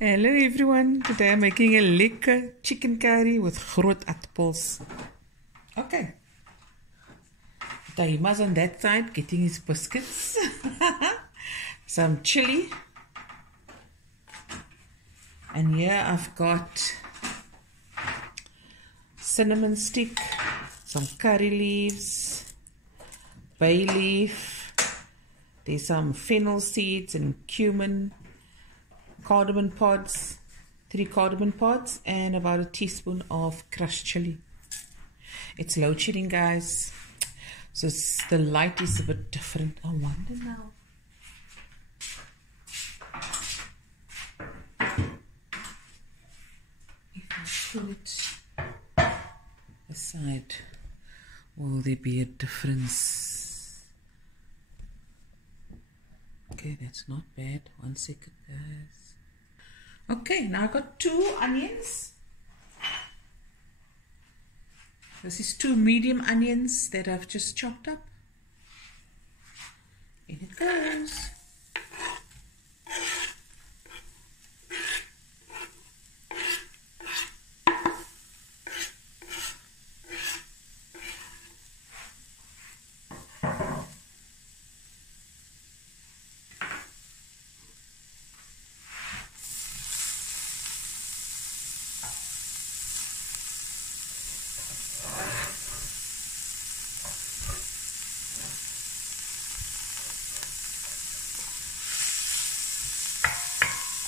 Hello everyone, today I'm making a lekker chicken curry with groot aardappels. Okay, Taima's on that side getting his biscuits, some chili, and here I've got cinnamon stick, some curry leaves, bay leaf, there's some fennel seeds and cumin, cardamom pods, 3 cardamom pods, and about a teaspoon of crushed chili. It's load shedding, guys, so the light is a bit different. I wonder now. If I put it aside, will there be a difference? Okay, that's not bad. 1 second, guys. Okay, now I got 2 onions. This is 2 medium onions that I've just chopped up. In it goes.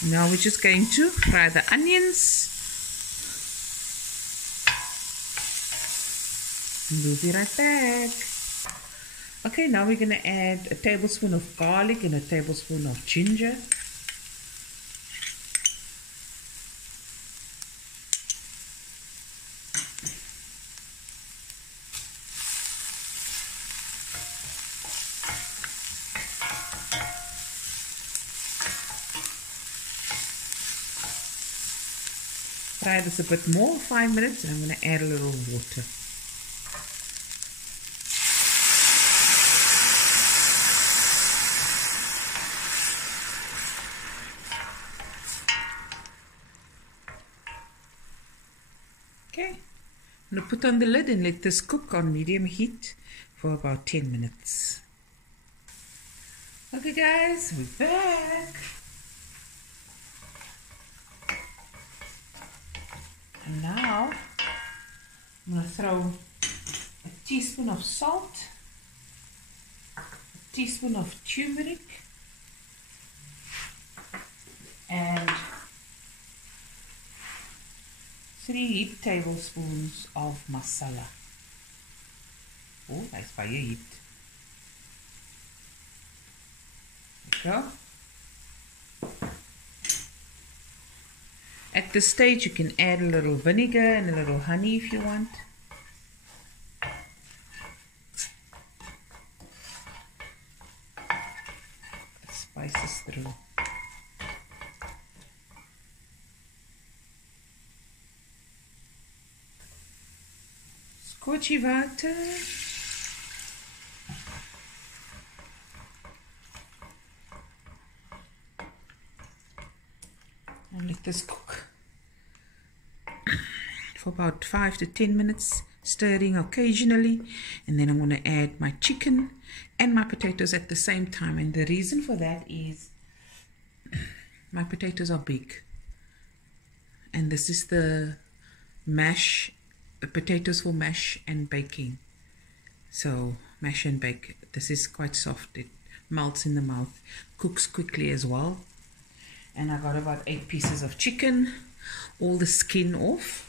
Now we're just going to fry the onions. We'll be right back. Okay, now we're going to add a tablespoon of garlic and a tablespoon of ginger. Fry this a bit more, 5 minutes, and I'm going to add a little water. Okay, I'm going to put on the lid and let this cook on medium heat for about 10 minutes. Okay guys, we're back. And now I'm going to throw a teaspoon of salt, a teaspoon of turmeric, and 3 heaped tablespoons of masala. Oh, nice fire heat. There we go. At this stage you can add a little vinegar and a little honey if you want. The spices through. Scorchy water. And let this cook for about 5 to 10 minutes, stirring occasionally, and then I'm going to add my chicken and my potatoes at the same time. And the reason for that is my potatoes are big, and this is the mash, potatoes for mash and baking. So mash and bake. This is quite soft, it melts in the mouth, cooks quickly as well. And I got about 8 pieces of chicken, all the skin off.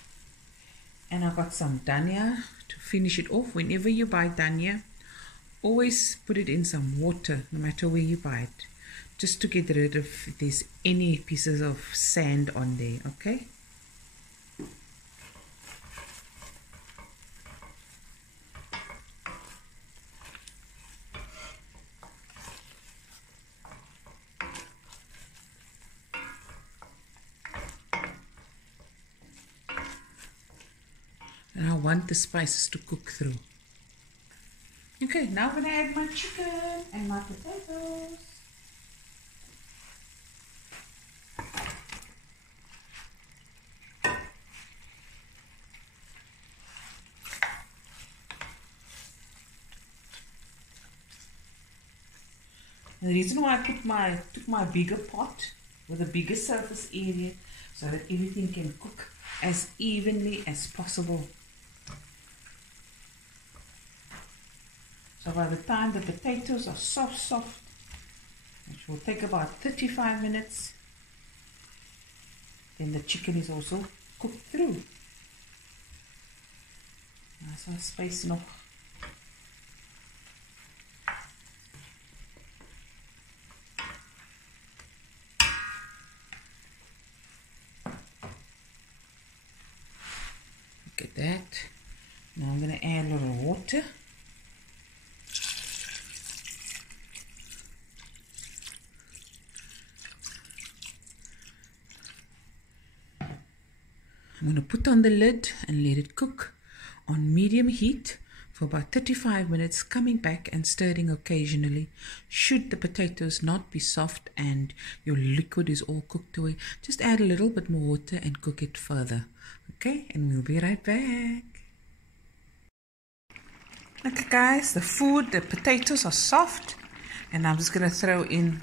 And I got some dhania to finish it off. Whenever you buy dhania, always put it in some water, no matter where you buy it, just to get rid of if there's any pieces of sand on there, okay? And I want the spices to cook through. Okay, now I'm going to add my chicken and my potatoes. And the reason why I took my bigger pot with a bigger surface area so that everything can cook as evenly as possible. So by the time the potatoes are soft, which will take about 35 minutes, then the chicken is also cooked through. So space nog. Look at that. Now I'm going to add a little water. I'm going to put on the lid and let it cook on medium heat for about 35 minutes, coming back and stirring occasionally. Should the potatoes not be soft and your liquid is all cooked away, just add a little bit more water and cook it further. Okay, and we'll be right back. Okay guys, the potatoes are soft, and I'm just going to throw in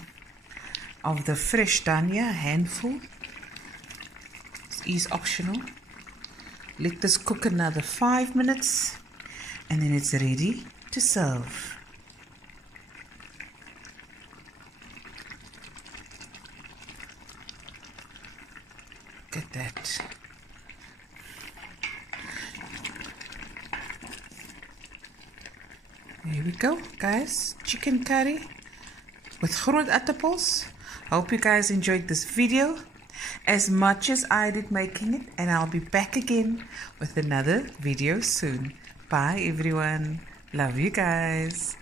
of the fresh dhania, a handful. It is optional. Let this cook another 5 minutes, and then it's ready to serve. Look at that. There we go, guys. Chicken curry with groot aardappels. Hope you guys enjoyed this video as much as I did making it, and I'll be back again with another video soon. Bye everyone. Love you guys.